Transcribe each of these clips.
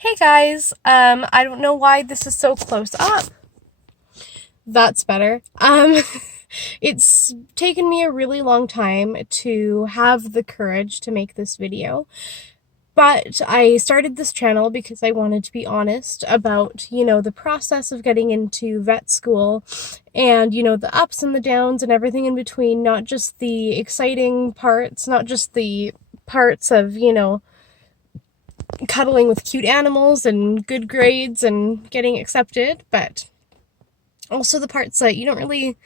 Hey guys, I don't know why this is so close up. That's better. It's taken me a really long time to have the courage to make this video, but I started this channel because I wanted to be honest about, the process of getting into vet school and, the ups and the downs and everything in between, not just the exciting parts, not just the parts of, cuddling with cute animals and good grades and getting accepted, but also the parts that you don't really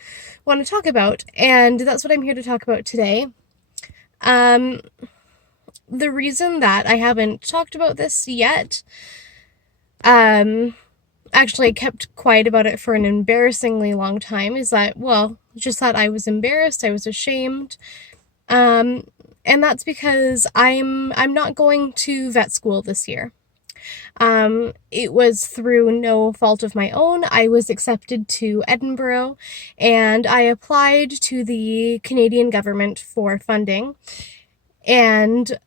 want to talk about. And that's what I'm here to talk about today. Um, the reason that I haven't talked about this yet, actually I kept quiet about it for an embarrassingly long time, is that, well, just that I was embarrassed, I was ashamed. And that's because I'm not going to vet school this year. It was through no fault of my own. I was accepted to Edinburgh and I applied to the Canadian government for funding. And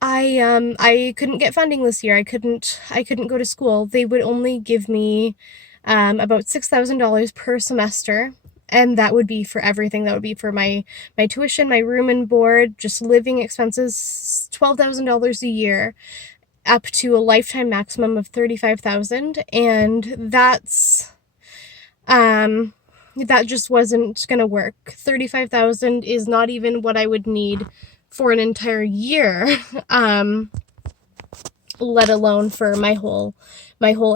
I couldn't get funding this year. I couldn't go to school. They would only give me about $6,000 per semester, and that would be for everything. That would be for my tuition, my room and board, just living expenses, $12,000 a year, up to a lifetime maximum of $35,000, and that just wasn't gonna work. $35,000 is not even what I would need for an entire year, let alone for my whole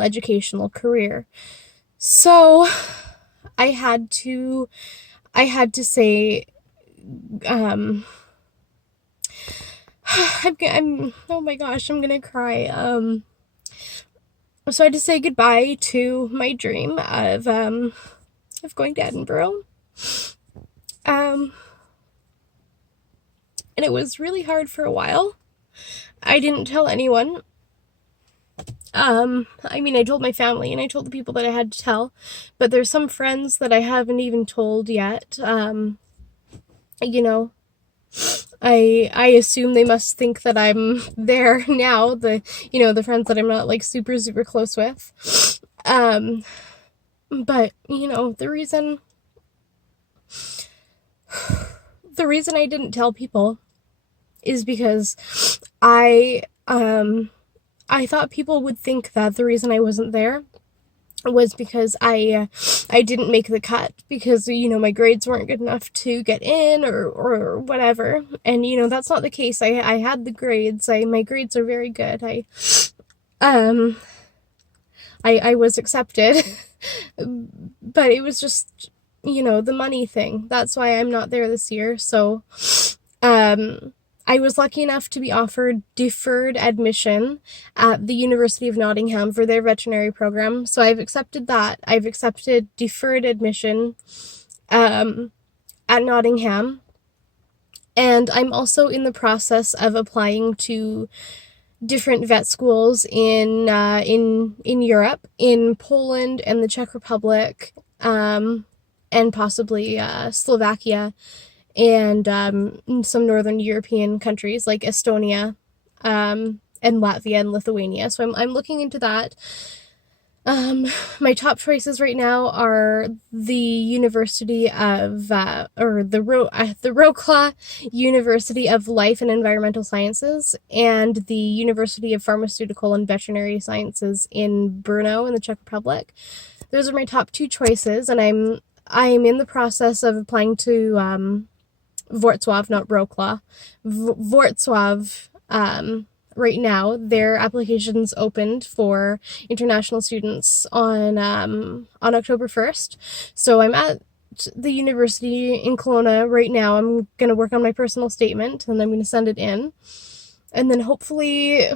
educational career. So I had to say, I'm oh my gosh, I'm gonna cry. So I had to say goodbye to my dream of going to Edinburgh. Um, and it was really hard for a while. I didn't tell anyone. I told my family and I told the people that I had to tell, but there's some friends that I haven't even told yet. You know, I assume they must think that I'm there now, the friends that I'm not like super super close with. But the reason I didn't tell people is because I I thought people would think that the reason I wasn't there was because I didn't make the cut because my grades weren't good enough to get in or whatever. And that's not the case. I had the grades. My grades are very good. Um I was accepted. But it was just the money thing. That's why I'm not there this year. So I was lucky enough to be offered deferred admission at the University of Nottingham for their veterinary program. So I've accepted that. I've accepted deferred admission at Nottingham. And I'm also in the process of applying to different vet schools in Europe, in Poland and the Czech Republic, and possibly Slovakia, and some northern European countries like Estonia, and Latvia and Lithuania. So I'm looking into that. My top choices right now are the University of the Wrocław University of Life and Environmental Sciences and the University of Pharmaceutical and Veterinary Sciences in Brno in the Czech Republic. Those are my top two choices, and I'm in the process of applying to Wrocław, not Wrocław, Wrocław. Right now, their applications opened for international students on October 1st. So I'm at the university in Kelowna right now. I'm gonna work on my personal statement and I'm gonna send it in, and then hopefully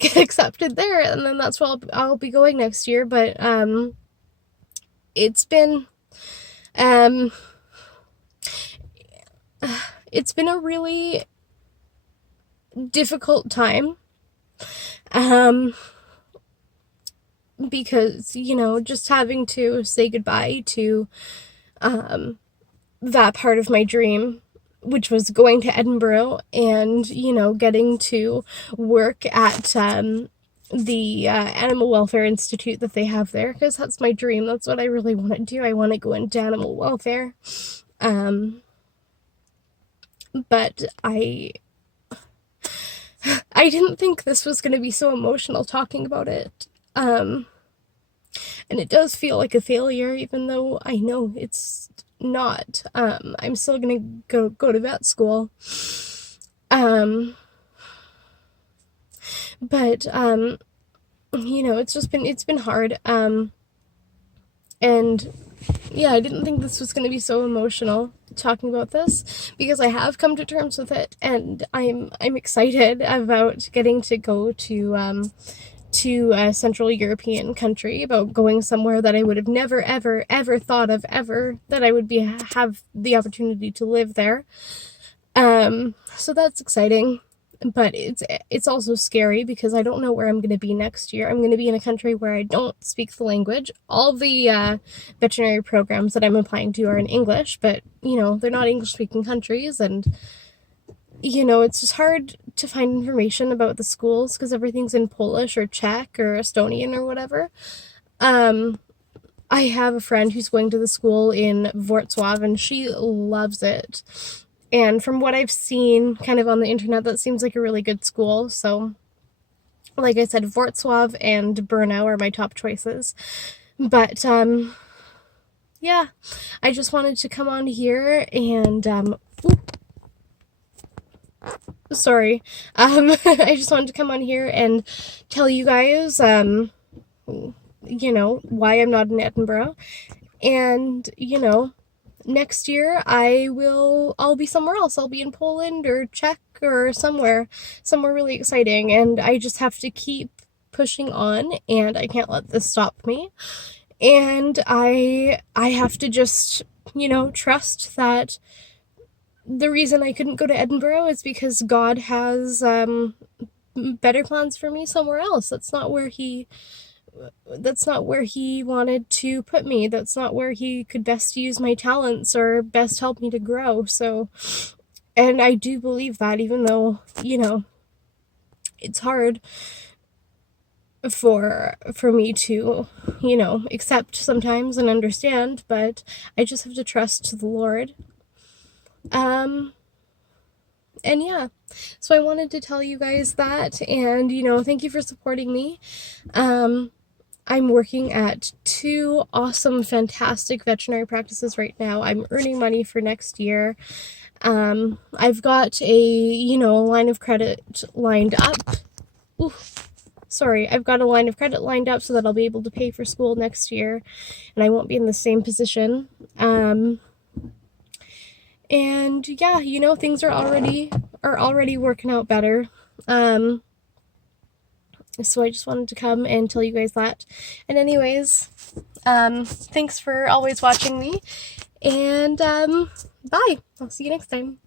get accepted there, and then that's where I'll be going next year. But it's been it's been a really difficult time. Because, just having to say goodbye to, that part of my dream, which was going to Edinburgh and, getting to work at Animal Welfare Institute that they have there, because that's my dream. That's what I really want to do. I want to go into animal welfare. But I didn't think this was going to be so emotional talking about it. And it does feel like a failure, even though I know it's not. I'm still going to go to vet school. But it's been hard. And yeah, I didn't think this was going to be so emotional talking about this, because I have come to terms with it, and I'm excited about getting to go to a Central European country, about going somewhere that I would have never ever thought of ever that I would have the opportunity to live there. So that's exciting. But it's also scary, because I don't know where I'm going to be next year. I'm going to be in a country where I don't speak the language. All the veterinary programs that I'm applying to are in English, but they're not English-speaking countries, and it's just hard to find information about the schools because everything's in Polish or Czech or Estonian or whatever. I have a friend who's going to the school in Wrocław, and she loves it. And from what I've seen kind of on the internet, that seems like a really good school. So, like I said, Wrocław and Brno are my top choices. But, yeah, I just wanted to come on here and, sorry. I just wanted to come on here and tell you guys, why I'm not in Edinburgh. And, next year I'll be somewhere else. I'll be in Poland or Czech or somewhere really exciting, and I just have to keep pushing on, and I can't let this stop me. And I have to just, trust that the reason I couldn't go to Edinburgh is because God has better plans for me somewhere else. That's not where he wanted to put me. That's not where he could best use my talents or best help me to grow. So, and I do believe that, even though, it's hard for me to, accept sometimes and understand, but I just have to trust the Lord. And yeah, so I wanted to tell you guys that, and, thank you for supporting me. I'm working at 2 awesome, fantastic veterinary practices right now. I'm earning money for next year. I've got a, line of credit lined up. Ooh, sorry, I've got a line of credit lined up so that I'll be able to pay for school next year, and I won't be in the same position. And yeah, things are already working out better. So I just wanted to come and tell you guys that. And anyways, thanks for always watching me, and bye. I'll see you next time.